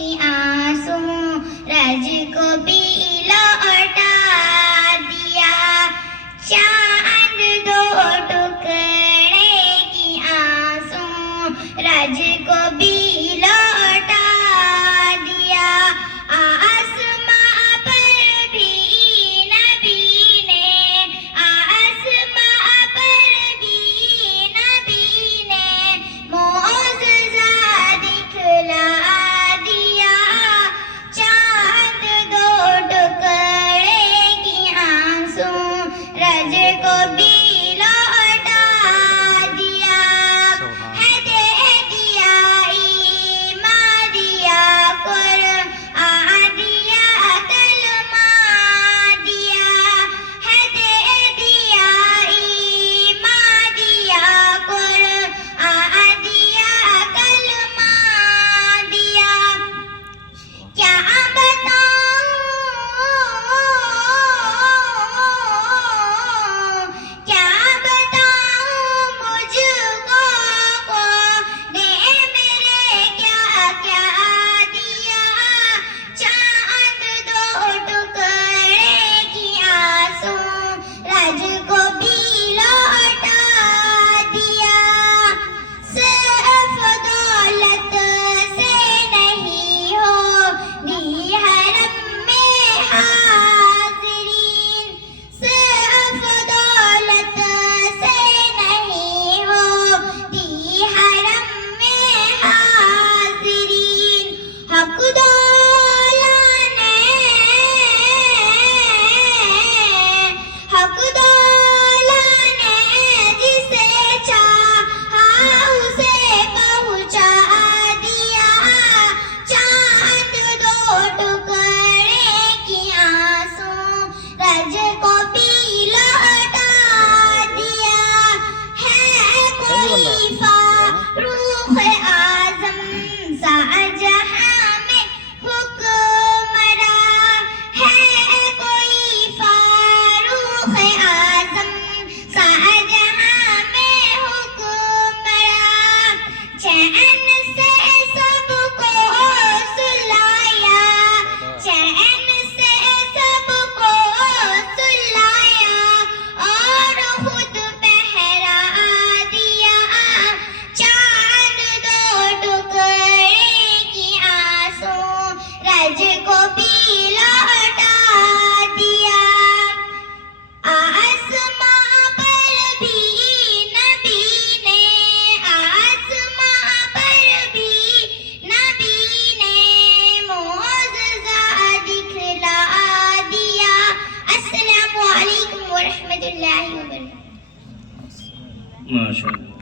कि आंसू रज को भी लौटा दिया, चांद दो टुकड़े की आंसू रज को भी लौटा दिया। आसमां पर भी नबी ने, आसमां पर भी नबी ने मौजज़ा दिखला दिया, चांद दो टुकड़े की आंसू रज को भी लौटा दिया। है दे दिया ईमान दिया कुरआन दिया कलमा दिया, है दे दिया ईमान दिया कुरआन दिया कलमा दिया। क्या बताऊं, क्या बताऊं मुझको ने मेरे क्या क्या दिया, चांद दो टुकड़े की आंसू रज को भी लौटा दिया। सिर्फ दौलत से नहीं होगी हरम में हाज़रीन, सिर्फ दौलत से नहीं होगी हरम में हाज़रीन। हक दौला ने, हक दौला ने जिसे चाहा उसे पहुंचा दिया, चांद दो टुकड़े की आंसू रज को भी लौटा दिया। है कोई फारूक आज़म शाहजहां में हुक्मरां, है कोई फारूक आज़म शाहजहां में हुक्मरां, चैन से सबको सुलाया, चैन से सबको सुलाया और खुद पहरा दिया, चांद दो टुकड़े की आंसू रज को भी लौटा दिया। आसमां पर भी नबी ने, आसमां पर भी नबी ने मौजज़ा दिखला दिया। अस्सलामु अलैकुम व रहमतुल्लाहि व बरकातहू। माशाअल्लाह।